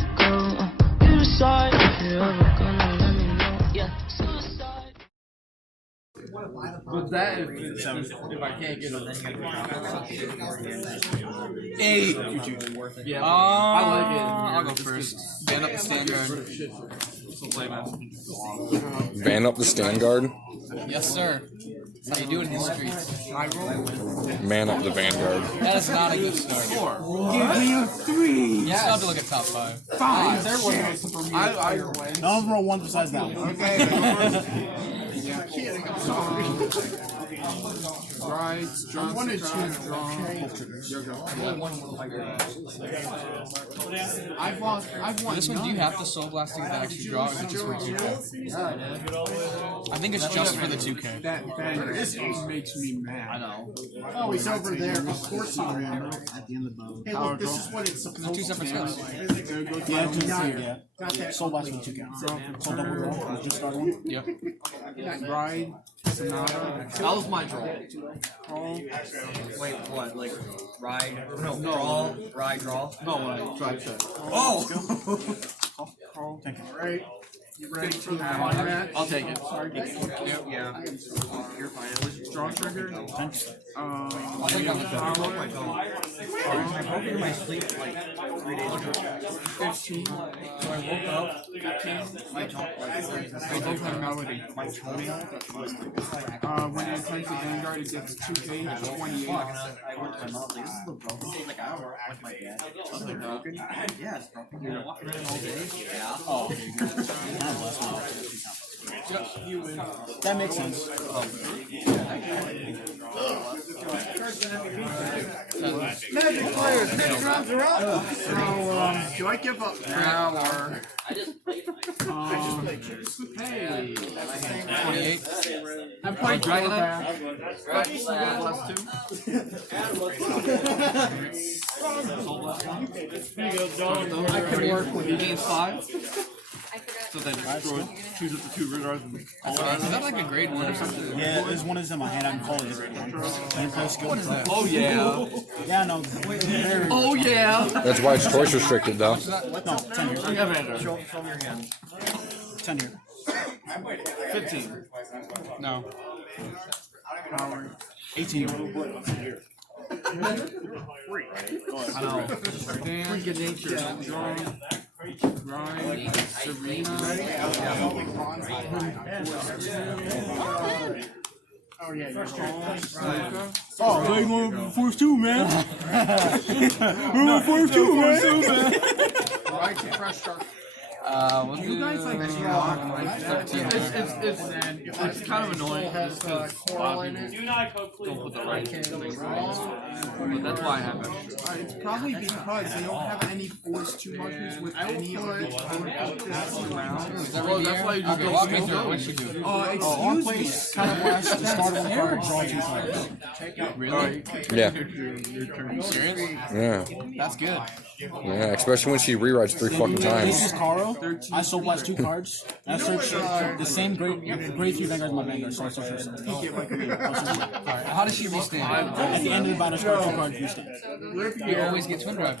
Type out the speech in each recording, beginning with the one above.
You decide if you're ever gonna let me know. Yeah, suicide. But that if I can't get it, Eight. yeah, I like it. I'll go first. Stand up the Vanguard. Van up the stand guard. Yes, sir. That's how you do it in these streets. Man up the Vanguard. That is not a good start. Give me a 3. You still have to look at top 5. 5. None of them are one besides that one. Right, strong, One and strong, two. strong. I've won. This one, do you have to soul blasting to actually draw, or is it just for 2K? I think it's just for the 2K. That this makes me mad. I know. Oh, he's over there. Of course he ran at the end of the boat. Hey, look, this is what it's supposed to be. 2 separate spells. Yeah. Soul blast with 2K. So double draw. Just start one. Yep. Ride, Sonata. That was my draw. Wait, what? Like, ride? No, draw, ride, draw? No, drive check. Oh! Thank you. Right. You ready for that? I'll take it. Yeah. You're fine. It was Strong trigger. I'll take that with I broke into my sleep like 3 days ago. 15. So I woke up, 15, my tongue, I both have melody. my toenail. When it turns to Vanguard, it gets 2K, 28. I went to my mom, like, this is the broken thing. Like, I don't know with my dad. Is it broken? Yeah, it's broken. You're not walking around all day? Yeah. Oh, That makes sense. Magic players, 6 rounds are up. So, do I give up now or? Hey. 28. I'm playing Dragon back. I can work with You gain 5. So then choose up the 2 radars and Is that like a grade 1 or something? Yeah, there's one is in my hand. I can call it a grade 1. Can you play skill? oh yeah. Yeah, no. Oh yeah. That's why it's choice restricted, though. No, 10 here. Show me your hand. 10 here. 15. No. 18 here. I know. Freaking nature. Ryan, Serena. Oh, they going force 2, man. We're going force 2, man. We'll do... You guys like it's kind of annoying because a lot of people don't put the right things in the grades. But that's why I have it. It's probably because they don't have any force 2 monkeys with any of the rounds. Is that Well, that's why you just okay, go walk me skill through it. building. What you do? One place kind of wants to start one card, draw 2 cards. Really? Yeah. You serious? Yeah. That's good. Yeah, especially when she rewrites 3 fucking This times. is Caro. I soul blast 2 cards. I search the same grade 3 Vanguard as my Vanguard, so I search her. Alright, how does she restand? At the end of the battle, start 2 cards, you stand. You always get twin drive.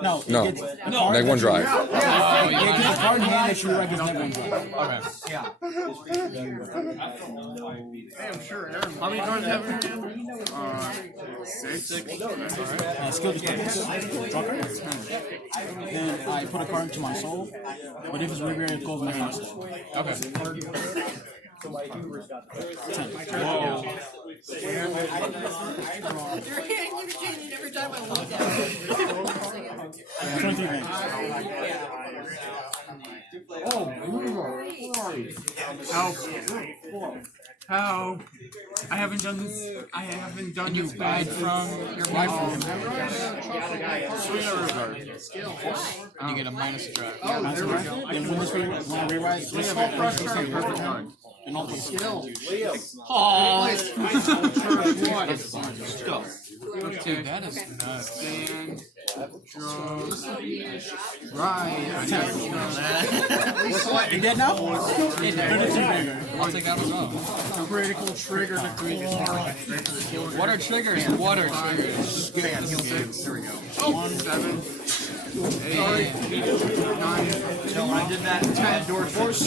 No, No. it gets a card. Neg 1 drive. Yeah, because the card in hand that you write gets never one drive. Okay. How many cards have you? 6. Skill just draw cards. Then I put a card into my soul, but if it's Riviere, it goes my hand. Okay. 10. Every time I look at 23 games. How? I haven't done this. I haven't done You this ride bad from your wife and you get a minus drive. Then when I rewrite, this card, Perfect card. And I'll put skill. Dude, that is nuts. You dead now? I'll take that as well. Critical trigger to create this card. What are triggers? What are triggers? 1, 7, 8, 9, I did that 10 door force.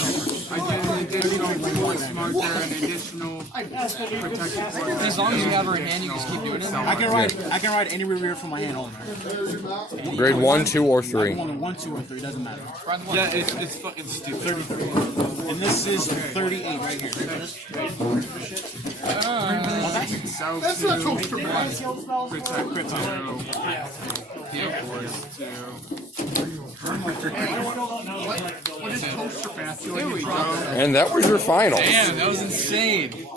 I did an additional voice marker and additional protection. As long as you have her in hand, you just keep doing it. I can ride any Riviere from my hand only. Grade 1, 2, or 3. 1, 2, or 3, doesn't matter. Yeah, it's fucking stupid. 33. And this is 38 right here. That's not toaster pass. Crit 2. What is toaster pass? And that was your final. Damn, that was insane.